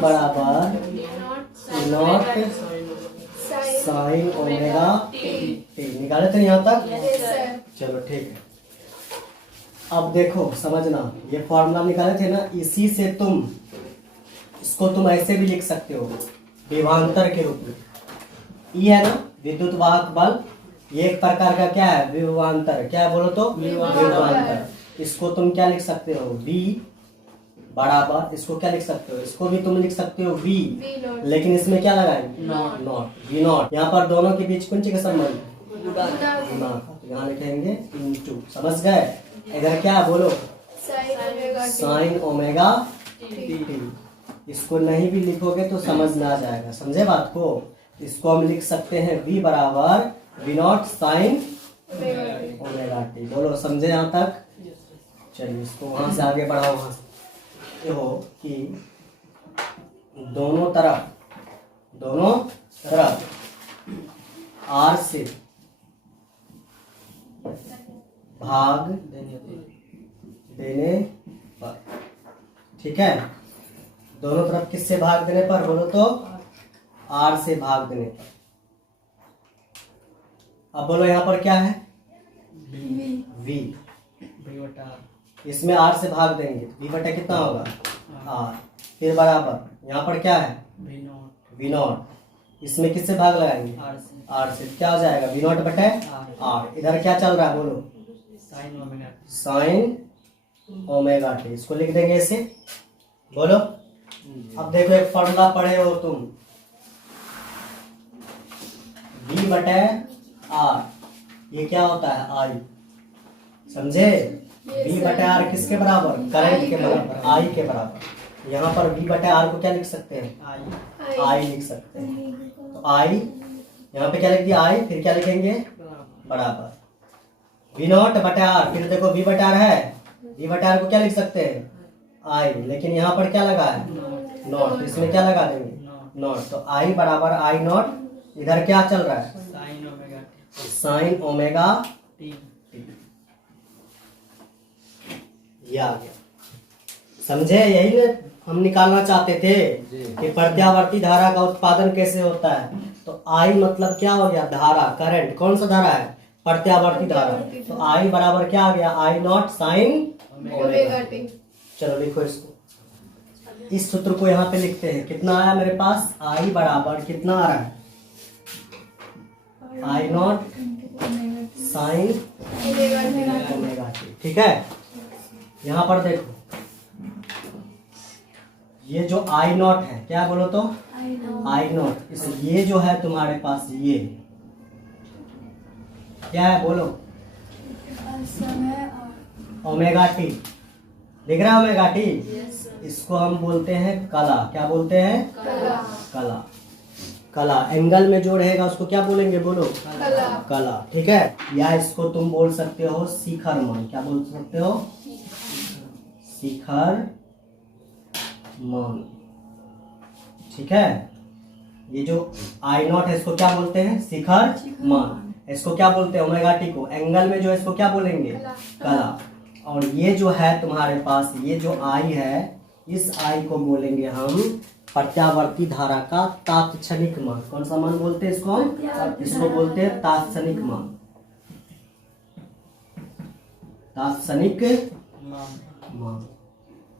बराबर not sine omega T. निकाले थे यहाँ तक? चलो ठीक है। अब देखो समझना, ये फॉर्मूला निकाले थे ना, इसी से तुम इसको तुम ऐसे भी लिख सकते हो विभवांतर के रूप में। ई है ना विद्युत वाहक बल, ये एक प्रकार का क्या है विभवांतर। क्या है बोलो तो? विभवांतर। इसको तुम क्या लिख सकते हो? V बराबर, इसको क्या लिख सकते हो? इसको भी तुम लिख सकते हो V, लेकिन इसमें क्या लगाएंगे? नॉट। V not. यहाँ पर दोनों के बीच कौन सी का संबंध? गुणा का। तो यहाँ लिखेंगे इंटू। समझ गए? इधर क्या है बोलो? Sine omega T. इसको नहीं भी लिखोगे तो समझ में आ जाएगा। समझे बात को? इसको हम लिख सकते हैं V बराबर V not sine omega T. बोलो समझे यहाँ तक? चलिए इसको वहां से आगे बढ़ाओ। वहां से हो कि दोनों तरफ R से भाग देने पर, ठीक है? दोनों तरफ किससे भाग देने पर बोलो तो? R से भाग देने पर। अब बोलो यहाँ पर क्या है? V बटा, इसमें R से भाग देंगे V बटा कितना होगा? R। फिर बराबर यहाँ पर क्या है? V not. इसमें किससे भाग लगाएंगे? R से। क्या हो जाएगा? V नॉट बटे R। इधर क्या चल रहा है बोलो? Sine omega T. इसको लिख देंगे ऐसे। बोलो। अब देखो एक फॉर्मूला पढ़े हो तुम, V बटे R, ये क्या होता है? I। समझे? V बटे R किसके बराबर? करंट के बराबर, I के बराबर। यहाँ पर V बटे R को क्या लिख सकते हैं? I लिख सकते हैं। तो I यहाँ पे क्या लिख दिया? I। फिर क्या लिखेंगे? बराबर V नॉट बटे R। फिर देखो V बटे R है, V बटे R को क्या लिख सकते हैं? I। लेकिन यहाँ पर क्या लगा है? नॉट। इसमें क्या लगा देंगे? नॉट। तो I बराबर I नॉट। इधर क्या चल रहा है? Sine omega T. ये आ गया। समझे? यही हम निकालना चाहते थे कि प्रत्यावर्ती धारा का उत्पादन कैसे होता है। तो I मतलब क्या हो गया? धारा, करंट। कौन सा धारा है? प्रत्यावर्ती धारा। तो I बराबर क्या आ गया? I not sine omega T. चलो लिखो इसको। इस सूत्र को यहाँ पे लिखते हैं। कितना आया मेरे पास? I बराबर कितना आ रहा है? I not sine omega T. ठीक है? यहाँ पर देखो, ये जो I नॉट है, क्या बोलो तो? I not. इस ये जो है तुम्हारे पास, ये क्या है बोलो? Omega T. दिख रहा है ओमेगा टी? इसको हम बोलते हैं कला। क्या बोलते हैं? कला। कला। एंगल में जो रहेगा उसको क्या बोलेंगे? बोलो कला। ठीक है? या इसको तुम बोल सकते हो शिखर मान। क्या बोल सकते हो? शिखर मान। ठीक है? ये जो I नॉट है इसको क्या बोलते हैं? शिखर मान। इसको क्या बोलते हैं? ओमेगा टी को। एंगल में जो है इसको क्या बोलेंगे? कला। और ये जो है तुम्हारे पास, ये जो I है, इस I को बोलेंगे हम प्रत्यावर्ती धारा का तात्क्षणिक मान। कौन सा मान बोलते हैं इसको? इसको बोलते हैं तात्क्षणिक मान। तात्क्षणिक मान।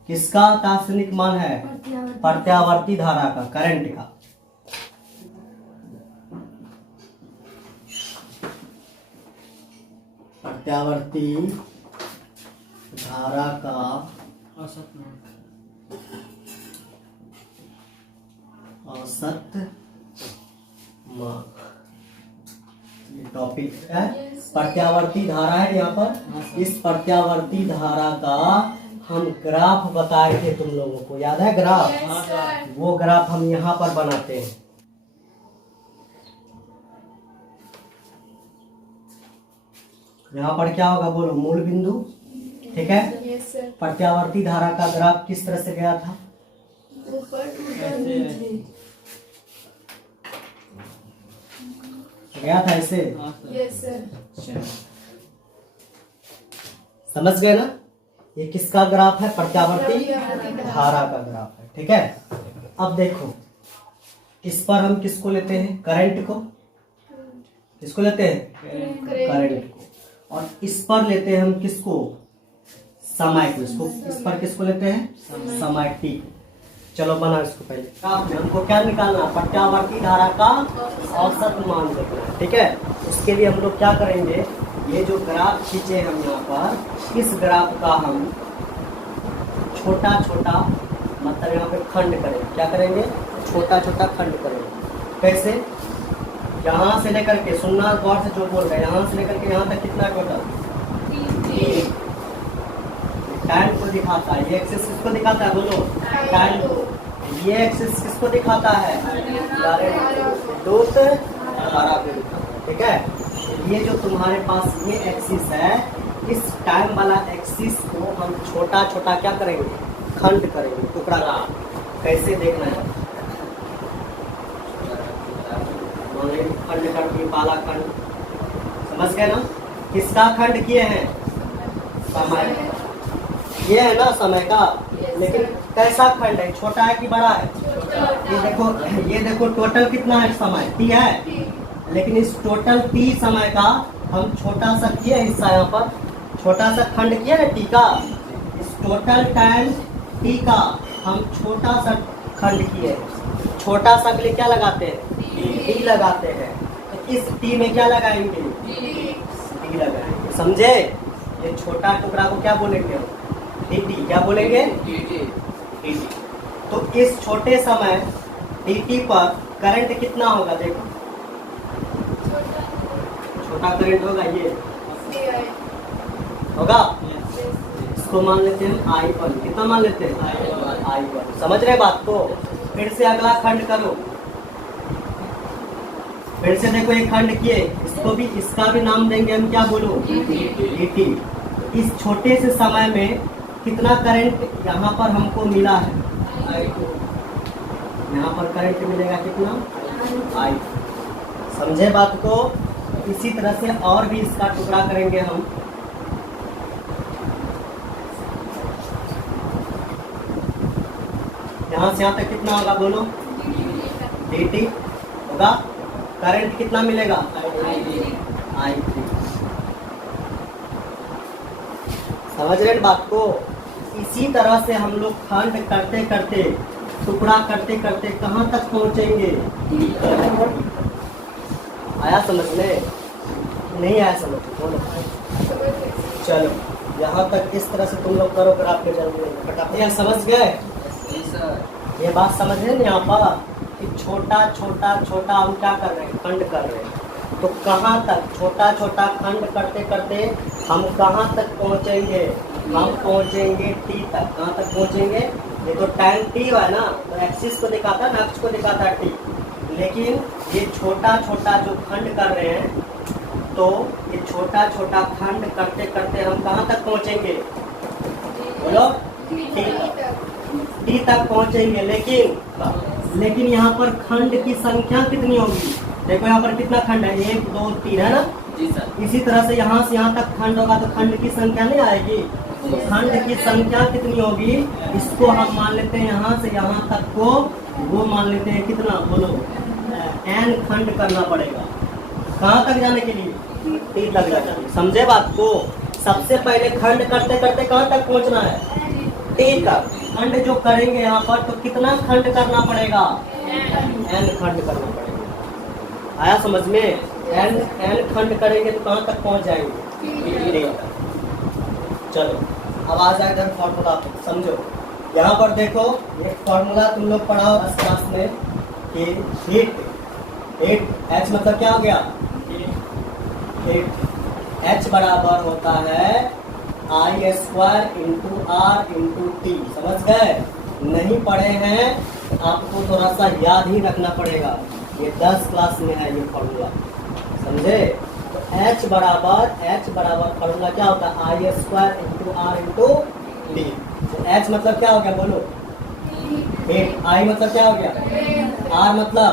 किसका तात्क्षणिक मान है? प्रत्यावर्ती धारा का, करंट का। प्रत्यावर्ती धारा का औसत मान। ये टॉपिक है। प्रत्यावर्ती धारा है यहाँ पर। इस प्रत्यावर्ती धारा का हम ग्राफ बताए थे तुम लोगों को, याद है ग्राफ? वो ग्राफ हम यहाँ पर बनाते हैं। यहाँ पर क्या होगा बोलो? मूल बिंदु। ठीक है? प्रत्यावर्ती धारा का ग्राफ किस तरह से गया था? गया था ऐसे। समझ गए ना? ये किसका ग्राफ है? प्रत्यावर्ती धारा का ग्राफ है। ठीक है? अब देखो, इस पर हम किसको लेते हैं? करंट को। किसको लेते हैं? करंट को। और इस पर लेते हैं हम किसको? समय को। इसको, इस पर किसको लेते हैं? समय t। चलो बना इसको पहले। हमको क्या निकालना? प्रत्यावर्ती धारा का औसत मान देखना है, ठीक है। उसके लिए हम लोग क्या करेंगे, ये जो ग्राफ खींचे हम यहाँ पर, इस ग्राफ का हम छोटा छोटा मतलब यहाँ पे खंड करेंगे। क्या करेंगे? छोटा छोटा खंड करेंगे। कैसे? यहाँ से लेकर के, सुनना गौर से जो बोल रहे हैं, यहाँ से लेकर के यहाँ तक कितना टोटल? टाइम को दिखाता है। ये एक्सिस किसको दिखाता है? बोलो। टाइम को। ये एक्सिस किसको दिखाता है? दूत धारा को दिखाता है, ठीक है। ये जो तुम्हारे पास ये एक्सिस है, इस टाइम वाला एक्सिस को हम छोटा छोटा क्या करेंगे? खंड करेंगे, टुकड़ा। कैसे देखना है? खंड करके बाला खंड, समझ गए ना? किसका खंड किए हैं? समय। ये है ना समय का, लेकिन कैसा खंड है? छोटा है कि बड़ा है? ये देखो टोटल कितना है? समय t है, लेकिन इस टोटल t समय का हम छोटा सा किए हिस्सा, यहाँ पर छोटा सा खंड किया ना t का। इस टोटल टाइम t का हम छोटा सा खंड किए। छोटा सा के लिए क्या लगाते हैं? t लगाते हैं। तो इस t में क्या लगाएंगे? t लगाएंगे, समझे? ये छोटा टुकड़ा को क्या बोलेंगे? dt। क्या बोलेंगे? dt। तो इस छोटे समय dt पर करंट कितना होगा? देखो, छोटा करंट होगा, ये होगा। इसको मान लेते हैं I1। कितना मान लेते हैं? I1। समझ रहे बात को? फिर से अगला खंड करो। फिर से देखो, एक खंड किए, इसको भी, इसका भी नाम देंगे हम, क्या बोलो? dt। इस छोटे से समय में कितना करंट यहाँ पर हमको मिला है? यहाँ पर करंट मिलेगा कितना? I। समझे बात को? इसी तरह से और भी इसका टुकड़ा करेंगे हम। यहाँ से यहाँ तक कितना होगा? बोलो। dt होगा। करंट कितना मिलेगा? I3। समझ रहे बात को? इसी तरह से हम लोग खंड करते करते, टुकड़ा करते करते कहाँ तक पहुँचेंगे? आया समझ में? नहीं आया समझ? बोलो। चलो, यहाँ तक इस तरह से तुम लोग करो, फिर आपके जल्दी समझ गए? ये बात समझ रहे हैं यहाँ पर कि छोटा छोटा छोटा हम क्या कर रहे हैं? खंड कर रहे हैं। तो कहाँ तक छोटा छोटा खंड करते करते हम कहाँ तक पहुँचेंगे? हम पहुँचेंगे t तक। कहाँ तक पहुँचेंगे? ये तो टाइम t है ना, तो एक्सिस को दिखाता है, अक्ष को दिखाता है t। लेकिन ये छोटा छोटा जो खंड कर रहे हैं, तो ये छोटा छोटा खंड करते करते हम कहाँ तक पहुँचेंगे? बोलो। t तक पहुँचेंगे। लेकिन यहाँ पर खंड की संख्या कितनी होगी? देखो यहाँ पर कितना खंड है? 1 2 3 है ना? जी सर। इसी तरह से यहाँ तक खंड होगा, तो खंड की संख्या नहीं आएगी। तो खंड की संख्या कितनी होगी? इसको हम मान लेते हैं यहाँ से यहाँ तक को, वो मान लेते हैं कितना? बोलो। n खंड करना पड़ेगा। कहाँ तक जाने के लिए? t तक जाने के लिए। समझे बात को? सबसे पहले खंड करते करते कहाँ तक पहुँचना है? t तक। खंड जो करेंगे यहाँ पर, तो कितना खंड करना पड़ेगा? n खंड करना पड़ेगा। आया समझ में? n खंड करेंगे तो कहाँ तक पहुँच जाएंगे? चलो, अब आ जाए इधर फॉर्मूला पे, समझो। यहाँ पर देखो, एक फॉर्मूला तुम लोग पढ़ाओ इस क्लास में कि हीट H मतलब क्या हो गया? हीट H बराबर होता है I² × R × T। समझ गए? नहीं पढ़े हैं आपको थोड़ा सा याद ही रखना पड़ेगा। ये 10 क्लास में है ये फॉर्मूला, समझे? तो H बराबर फॉर्मूला क्या होता है? I² × R × T। तो H मतलब क्या हो गया? बोलो। हीट। I मतलब क्या हो गया? R मतलब?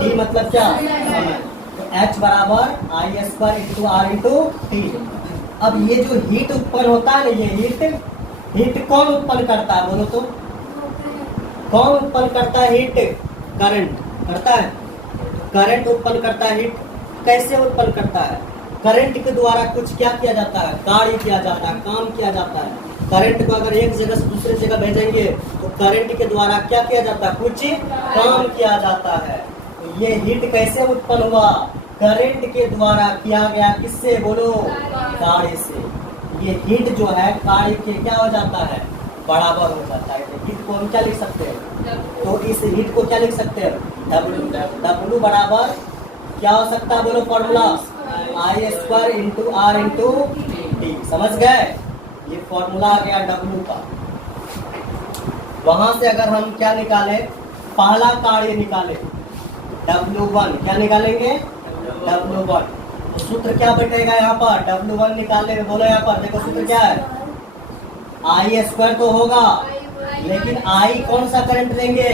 T मतलब क्या? समय। तो H बराबर I² × R × T। अब ये जो हीट उत्पन्न होता है ना, ये हीट कौन उत्पन्न करता है? बोलो तो। कौन उत्पन्न करता है हीट? करंट करता है। करंट उत्पन्न करता है हीट। कैसे उत्पन्न करता है? करंट के द्वारा कुछ क्या किया जाता है? कार्य किया जाता है, काम किया जाता है। करंट को अगर एक जगह से दूसरे जगह भेजेंगे तो करंट के द्वारा क्या किया जाता है? कुछ काम किया जाता है। तो ये हीट कैसे उत्पन्न हुआ? करंट के द्वारा किया गया। किससे? बोलो, कार्य से। ये हीट जो है कार्य के क्या हो जाता है? बराबर हो जाता है। हीट को हम क्या लिख सकते हैं? तो इस हीट को क्या लिख सकते हैं? W बराबर क्या हो सकता है? बोलो formula, I² into R into T. समझ गए? ये फॉर्मूला आ गया W का। वहां से अगर हम क्या निकाले? पहला कार्य निकाले W1। क्या निकालेंगे? W1। तो सूत्र क्या बैठेगा यहाँ पर? W1 निकालने में बोलो यहाँ पर देखो सूत्र क्या है? I² तो होगा, लेकिन I कौन सा करंट लेंगे?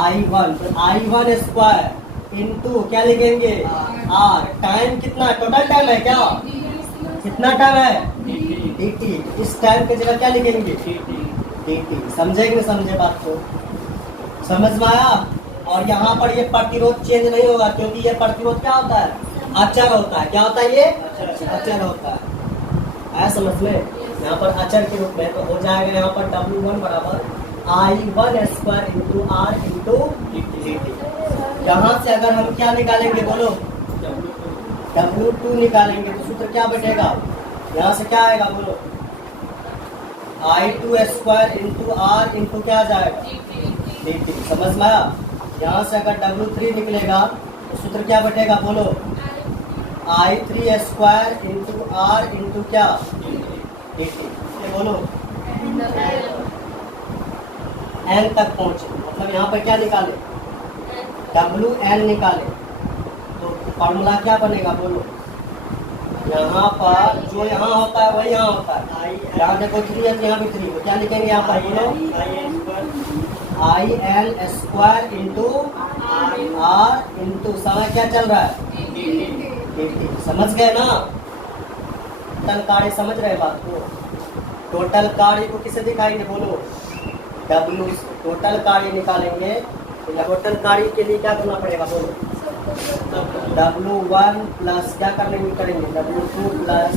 I1। तो I1² इंटू क्या लिखेंगे? R। टाइम कितना? टोटल टाइम है क्या? कितना टाइम है? dt। इस टाइम की जगह क्या लिखेंगे? dt। समझे कि नहीं समझे बात को? समझ में आया? और यहाँ पर ये प्रतिरोध चेंज नहीं होगा, क्योंकि ये प्रतिरोध क्या होता है? अचर होता है। क्या होता है? ये अचर होता है। आया समझ में? यहाँ पर अचर के रूप में तो हो जाएगा यहाँ पर W1 बराबर I1² into R into dt। यहाँ से अगर हम क्या निकालेंगे? बोलो, W2 निकालेंगे तो सूत्र क्या बैठेगा? यहाँ से क्या आएगा? बोलो, I2² इंटू R इंटू क्या आ जाएगा? dt। समझ में आया? यहाँ से अगर W3 निकलेगा तो सूत्र क्या बैठेगा? बोलो, I3² इंटू R इंटू क्या? dt। ये बोलो n तक पहुंचे, मतलब यहाँ पर क्या निकाले? WN निकाले तो फॉर्मूला क्या बनेगा? बोलो, यहाँ पर जो यहाँ होता है वही यहाँ होता है। यहाँ देखो 3 है, यहाँ भी 3 है। क्या लिखेंगे यहाँ पर? बोलो, IN² इंटू R इंटू समय क्या चल रहा है? dt। समझ गए ना? टोटल कार्य समझ रहे बात को? टोटल कार्य को किसे दिखाएंगे? बोलो, W से। टोटल कार्य निकालेंगे तो टोटल कार्य के लिए क्या करना पड़ेगा? बोलो, W1 प्लस क्या करने में करेंगे? W2 प्लस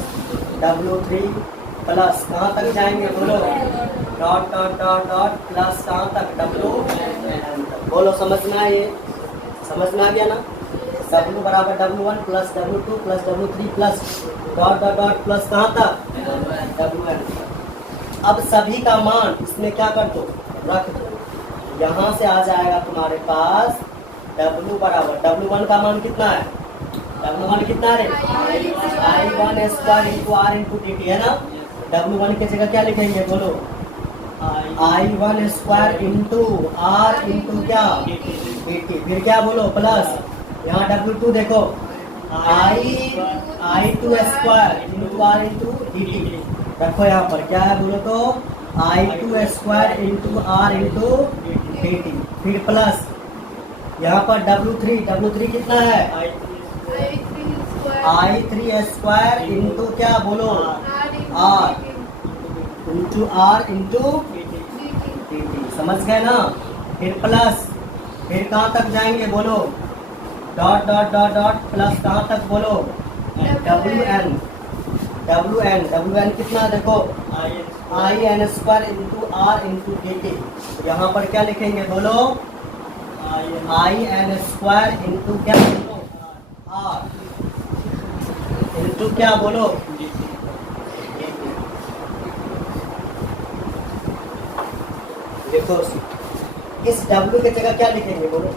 W3 प्लस कहाँ तक जाएंगे? बोलो, dot dot dot dot plus कहाँ तक? W। बोलो, समझ में आए? समझ में आ गया ना? W बराबर W1 plus W2 plus W3 plus dot dot dot plus कहाँ तक? WN। अब सभी का मान इसमें क्या कर दो? रख दो। यहाँ से आ जाएगा तुम्हारे पास W बराबर W1 का मान कितना है? W1 कितना है? I1² into R into dt है ना? W1 की जगह क्या लिखेंगे? बोलो, I1² इंटू R इंटू क्या? dt। फिर क्या? बोलो, प्लस यहाँ W2 देखो, I2² into R into dt। रखो यहाँ पर क्या है? बोलो तो I2² into R into dt। फिर प्लस यहाँ पर W3 कितना है? I3² इंटू क्या? बोलो, R into R into dt। समझ गए ना? फिर प्लस, फिर कहाँ तक जाएंगे? बोलो, dot dot dot dot plus कहाँ तक? बोलो, WN कितना? देखो, IN² into R into dt। यहाँ पर क्या लिखेंगे? बोलो, IN² इंटू क्या? R इंटू क्या? बोलो, देखो इस W की जगह क्या लिखेंगे? बोलो,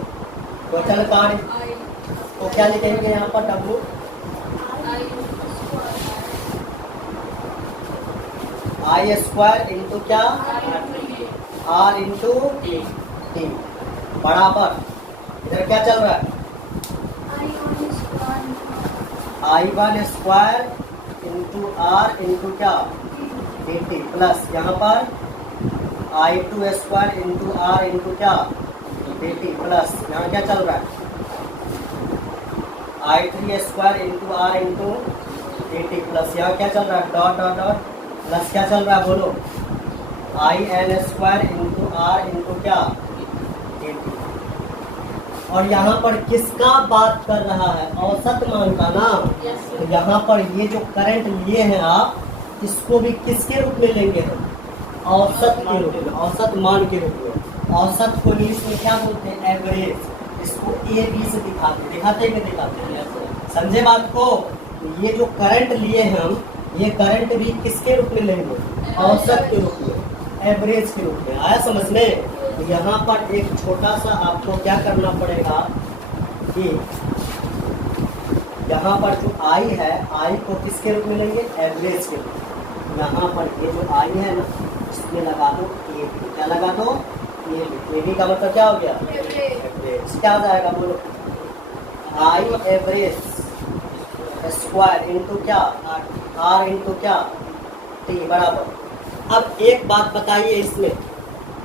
टोटल कार्य तो क्या लिखेंगे यहाँ पर? W I² इंटू क्या? R इंटू टी बराबर इधर क्या चल रहा है? I1² इंटू R इंटू क्या? dt प्लस यहाँ पर I2² इंटू R इंटू क्या? dt प्लस यहाँ क्या चल रहा है? I3² into R into dt plus यहाँ क्या चल रहा है? डॉट डॉट डॉट प्लस क्या चल रहा है? बोलो, I N square into R into क्या dt। और यहाँ पर किसका बात कर रहा है? औसत मान का ना। तो यहाँ पर ये जो करंट लिए हैं आप, इसको भी किसके रूप में लेंगे हम? औसत के रूप में, औसत मान के रूप में। औसत को इंग्लिश में क्या बोलते हैं? एवरेज। इसको ए बी से दिखाते हैं। समझे बात को? ये जो करंट लिए हैं हम, ये करंट भी किसके रूप में लेंगे? औसत के रूप में, एवरेज के रूप में। आया समझ में? तो यहाँ पर एक छोटा सा आपको क्या करना पड़ेगा कि यहाँ पर जो आई है, आई को किसके रूप में लेंगे? एवरेज के रूप में। यहाँ पर ये जो आई है ना, इसमें लगा दो ए बी। क्या लगा दो? ए बी का मतलब क्या हो गया? एवरेज। क्या हो जाएगा बोलो? आई एवरेज स्क्वायर इंटू क्या आर इंटू क्या टी बराबर। अब एक बात बताइए,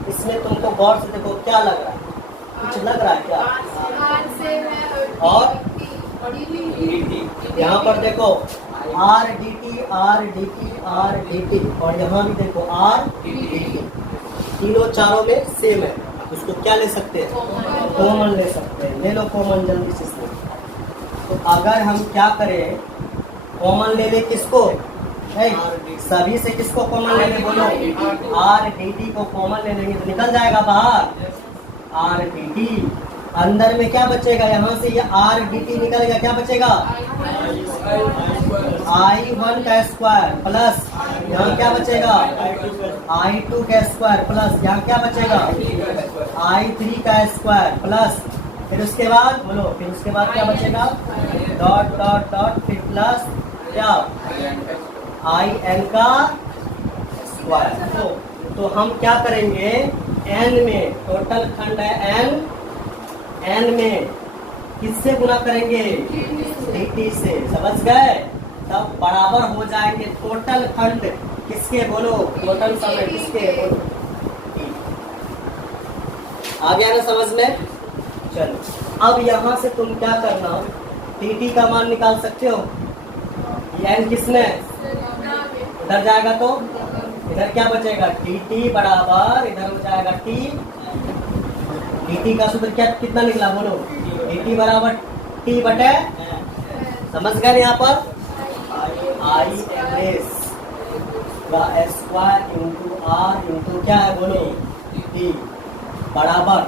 इसमें तुमको गौर से देखो, क्या लग रहा है? कुछ लग रहा है क्या? और यहाँ पर देखो R D T R D T R D T, और यहाँ भी देखो आर डी टी। तीनों चारों में सेम है। उसको क्या ले सकते हैं? कॉमन ले सकते हैं। ले लो कॉमन जल्दी से इसमें। तो अगर हम क्या करें, कॉमन ले ले किसको? सभी से किसको कॉमन ले ले बोलो? आर डी टी को कॉमन ले लेंगे तो निकल जाएगा बाहर आर डी टी। अंदर में क्या बचेगा? यहाँ से ये आर डी टी निकलेगा, क्या बचेगा? आई वन का स्क्वायर प्लस यहाँ क्या बचेगा? आई टू का स्क्वायर प्लस यहाँ क्या बचेगा? आई थ्री का स्क्वायर प्लस, फिर उसके बाद बोलो, फिर उसके बाद क्या बचेगा? डॉट डॉट डॉट, फिर प्लस क्या? आई एन का स्क्वायर। तो हम क्या करेंगे? एन में टोटल खंड है एन में किससे गुना करेंगे? dt से। समझ गए? तब बराबर हो जाएंगे टोटल खंड किसके बोलो? टोटल समय किसके बोलो? आ गया ना समझ में? चलो अब यहाँ से तुम क्या करना, dt का मान निकाल सकते हो। एन किसमें? इधर जाएगा तो इधर क्या बचेगा? dt बराबर, इधर हो जाएगा t। dt का सूत्र क्या कितना निकला बोलो? dt बराबर t बटे, समझ गए यहाँ पर? आई एवरेज का स्क्वायर इंटू आर इंटू क्या है बोलो? t बराबर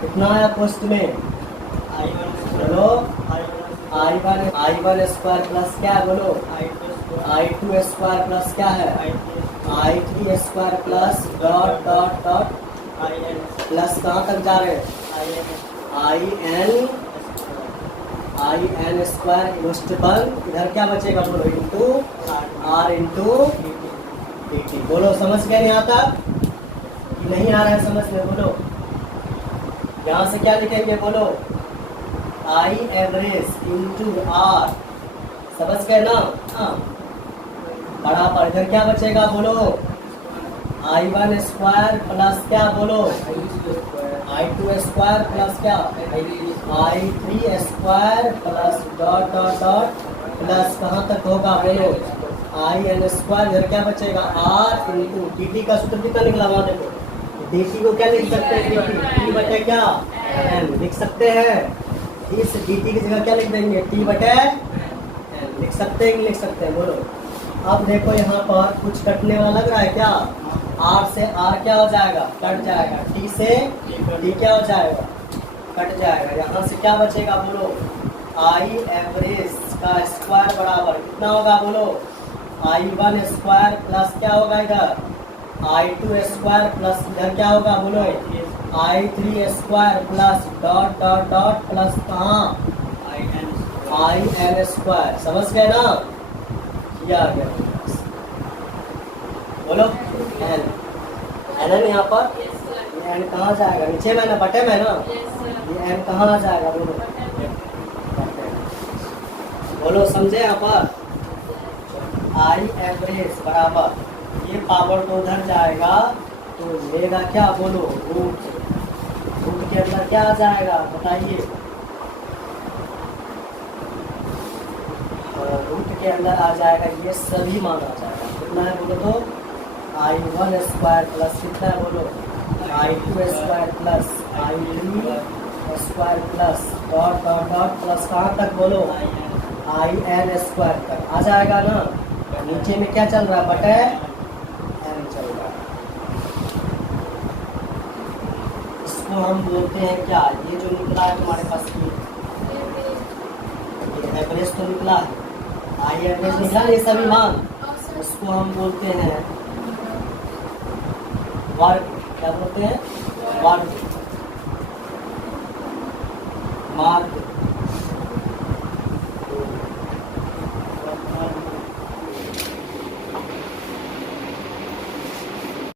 कितना है पोस्ट में? चलो आई वन स्क्वायर प्लस क्या है बोलो? आई टू स्क्वायर प्लस क्या है? I three square plus dot dot dot plus कहाँ तक जा रहे हैं? आई एन स्क्वायर इन्वेस्टेबल, इधर क्या बचेगा बोलो? Into R into D T. बोलो समझ गए नहीं आता? नहीं आ रहा है समझ में? बोलो यहाँ से क्या लिखेंगे बोलो? I average into R. समझ गए ना? हाँ बराबर, इधर क्या बचेगा बोलो? आई वन स्क्वायर प्लस क्या बोलो? आई टू स्क्वायर प्लस क्या? I three square plus dot dot dot plus कहाँ तक होगा बोलो? I N square. इधर क्या बचेगा? आर इंटू डी टी का सूत्र कितना निकला वहाँ देखो? डी टी को क्या लिख सकते हैं? डी टी बटे क्या एन लिख सकते हैं। इस डी टी की जगह क्या लिख देंगे? टी बटे एन लिख सकते हैं, लिख सकते हैं बोलो। अब देखो यहाँ पर कुछ कटने वाला लग रहा है क्या? आर से आर क्या हो जाएगा? कट जाएगा। टी से डी क्या हो जाएगा? कट जाएगा। यहाँ से क्या बचेगा बोलो? आई एवरेज का स्क्वायर बराबर कितना होगा बोलो? आई वन स्क्वायर प्लस क्या होगा इधर? आई टू स्क्वायर प्लस इधर क्या होगा बोलो? I three square plus dot dot dot plus कहाँ? I N square. समझ गए ना? आ गया बोलो एन। एन यहाँ पर एन कहाँ जाएगा? नीचे में ना, बटे में ना? ये एन कहाँ आ जाएगा बोलो? बोलो समझे यहाँ पर? आई एवरेज बराबर ये पावर तो उधर जाएगा तो लेगा क्या बोलो? रूट। रूट के अंदर क्या आ जाएगा बताइए? रूट के अंदर आ जाएगा ये सभी मान आ जाएगा। कितना है बोलो तो? I1 स्क्वायर प्लस कितना है बोलो, I2 square plus I3 square plus dot dot dot plus कहाँ तक बोलो, IN स्क्वायर तक आ जाएगा ना। नीचे में क्या चल रहा है, बटे n चल रहा है। इसको हम बोलते हैं क्या, ये जो निकला है तुम्हारे पास ये एवरेज तो निकला है, आई एवरेज निकला ये सभी मान, इसको हम बोलते हैं वर्ग। क्या बोलते हैं, वर्ग। मार्क